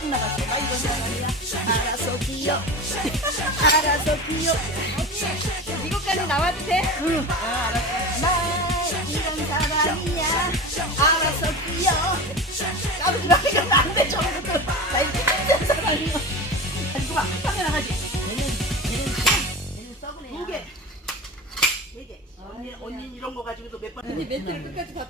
쭉 나갔어. 나 이런 사람이야. 알아서 뛰어. 알아서 뛰어. 이거까지 나와도 돼? 응. 알았어. 나 이런 사람이야. 알아서 뛰어. 나도 이러니까 안 돼. 저거도 나 이렇게 힘든 사람이야. 아니 그만. 카메라 하지. 얘는 썩은 애야. 2개. 3개. 언니 이런 거 가지고도 몇 번. 언니 멘트를 끝까지 봤다.